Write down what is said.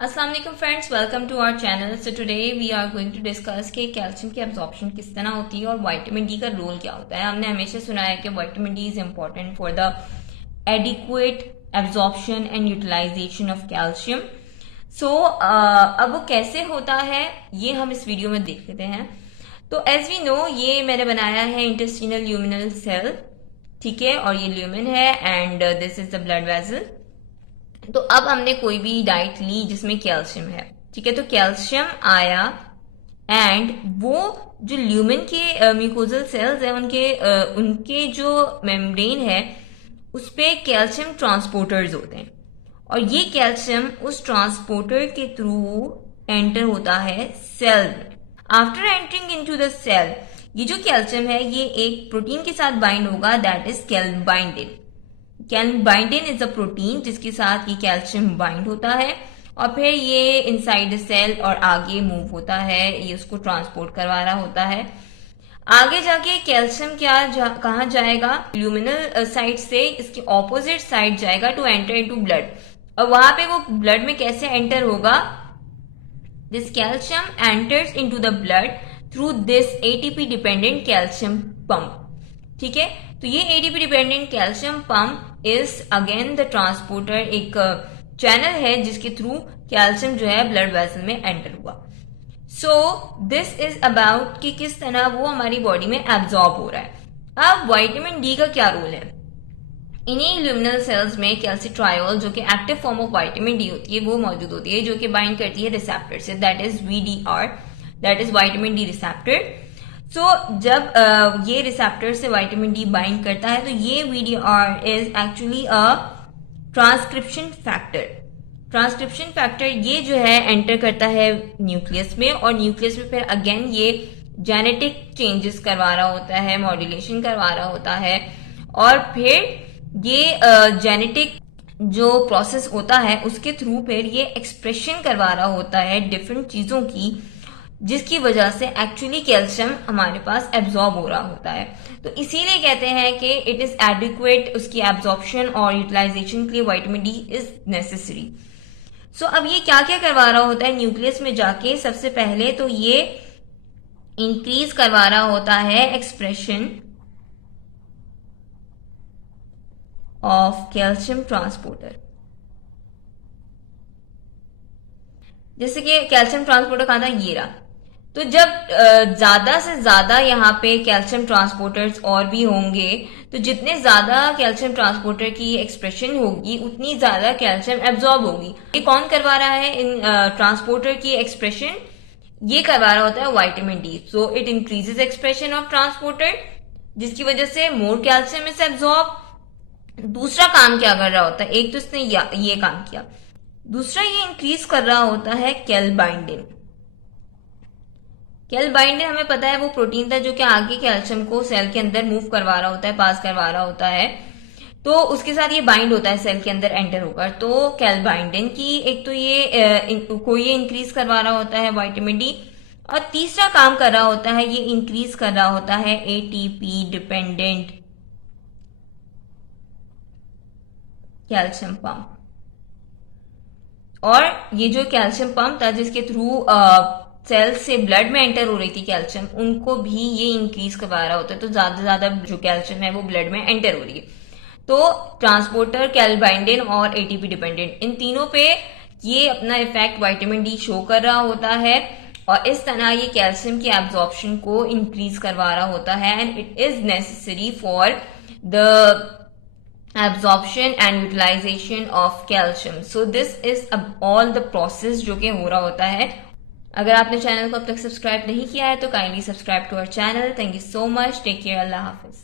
अस्सलाम वालेकुम friends, welcome to our channel. So today we are going to discuss कि calcium की absorption किस तरह होती है और विटामिन डी का रोल क्या होता है। हमने हमेशा सुना है कि vitamin D is important for the adequate absorption and utilization of calcium. So अब वो कैसे होता है ये हम इस वीडियो में देख लेते हैं। तो एज वी नो, ये मैंने बनाया है इंटेस्टिनल ल्यूमिनल सेल, ठीक है, और ये ल्यूमिन है and this is the blood vessel. तो अब हमने कोई भी डाइट ली जिसमें कैल्शियम है, ठीक है, तो कैल्शियम आया एंड वो जो ल्यूमिन के म्यूकोजल सेल्स है उनके जो मेम्ब्रेन है उस पे कैल्शियम ट्रांसपोर्टर्स होते हैं और ये कैल्शियम उस ट्रांसपोर्टर के थ्रू एंटर होता है सेल में। After entering into the cell, ये जो कैल्शियम है ये एक प्रोटीन के साथ बाइंड होगा, that is calbindin. Calbindin is a protein जिसके साथ ये कैल्शियम बाइंड होता है और फिर ये इनसाइड द सेल और आगे मूव होता है, ये उसको ट्रांसपोर्ट करवा रहा होता है। आगे जाके कैल्शियम कहाँ जाएगा, ल्यूमिनल साइड से इसके ऑपोजिट साइड जाएगा टू एंटर इनटू ब्लड। और वहां पे वो ब्लड में कैसे एंटर होगा, this calcium enters into the blood through this ATP dependent calcium pump, ठीक है। तो ये ATP dependent calcium pump is again the transporter, एक चैनल है जिसके थ्रू कैल्शियम जो है ब्लड वेसल में एंटर हुआ। सो दिस इज अबाउट कि किस तरह वो हमारी बॉडी में एब्जॉर्ब हो रहा है। अब विटामिन डी का क्या रोल है, इन्हीं ल्यूमिनल सेल्स में कैल्सिट्रायोल जो कि active form of vitamin D होती है वो मौजूद होती है, जो कि बाइंड करती है रिसेप्टर से, that is VDR, that is vitamin D receptor. So जब ये रिसेप्टर से विटामिन डी बाइंड करता है तो ये VDR is actually a transcription factor. Transcription factor ये जो है एंटर करता है न्यूक्लियस में और न्यूक्लियस में फिर अगेन ये जेनेटिक चेंजेस करवा रहा होता है, मॉड्यूलेशन करवा रहा होता है और फिर ये जेनेटिक जो प्रोसेस होता है उसके थ्रू फिर ये एक्सप्रेशन करवा रहा होता है डिफरेंट चीजों की, जिसकी वजह से एक्चुअली कैल्शियम हमारे पास एब्जॉर्ब हो रहा होता है। तो इसीलिए कहते हैं कि इट इज एडिक्वेट, उसकी एब्जॉर्प्शन और यूटिलाइजेशन के लिए विटामिन डी इज नेसेसरी। सो अब ये क्या क्या करवा रहा होता है न्यूक्लियस में जाके, सबसे पहले तो ये इंक्रीज करवा रहा होता है एक्सप्रेशन ऑफ कैल्शियम ट्रांसपोर्टर। जैसे कि कैल्शियम ट्रांसपोर्टर कहा था, ये रहा। तो जब ज्यादा से ज्यादा यहाँ पे कैल्शियम ट्रांसपोर्टर्स और भी होंगे तो जितने ज्यादा कैल्शियम ट्रांसपोर्टर की एक्सप्रेशन होगी उतनी ज्यादा कैल्शियम एब्जॉर्ब होगी। ये कौन करवा रहा है इन ट्रांसपोर्टर की एक्सप्रेशन, ये करवा रहा होता है vitamin D. So it increases expression of transporter जिसकी वजह से मोर कैल्शियम इज एब्जॉर्ब। दूसरा काम क्या कर रहा होता है, एक तो इसने ये काम किया, दूसरा ये इंक्रीज कर रहा होता है कैलबाइंडिन। कैलबाइंडिन हमें पता है वो प्रोटीन था जो कि आगे कैल्शियम को सेल के अंदर मूव करवा रहा होता है, पास करवा रहा होता है, तो उसके साथ ये बाइंड होता है सेल के अंदर एंटर होकर। तो कैलबाइंडिन की एक तो ये इंक्रीज करवा रहा होता है विटामिन डी और तीसरा काम कर रहा होता है ये इंक्रीज कर रहा होता है एटीपी डिपेंडेंट कैल्शियम पंप। और ये जो कैल्शियम पंप था जिसके थ्रू सेल से ब्लड में एंटर हो रही थी कैल्शियम, उनको भी ये इंक्रीज करवा रहा होता है, तो ज्यादा से ज्यादा जो कैल्शियम है वो ब्लड में एंटर हो रही है। तो ट्रांसपोर्टर, कैलबाइंडिन और एटीपी डिपेंडेंट, इन तीनों पे ये अपना इफेक्ट विटामिन डी शो कर रहा होता है और इस तरह ये कैल्शियम की एब्जॉर्प्शन को इंक्रीज करवा रहा होता है and it is necessary for the absorption and utilization of calcium. So this is all the process जो कि हो रहा होता है। अगर आपने चैनल को अब तक सब्सक्राइब नहीं किया है तो kindly subscribe to our channel. Thank you so much, take care, अल्लाह हाफिज।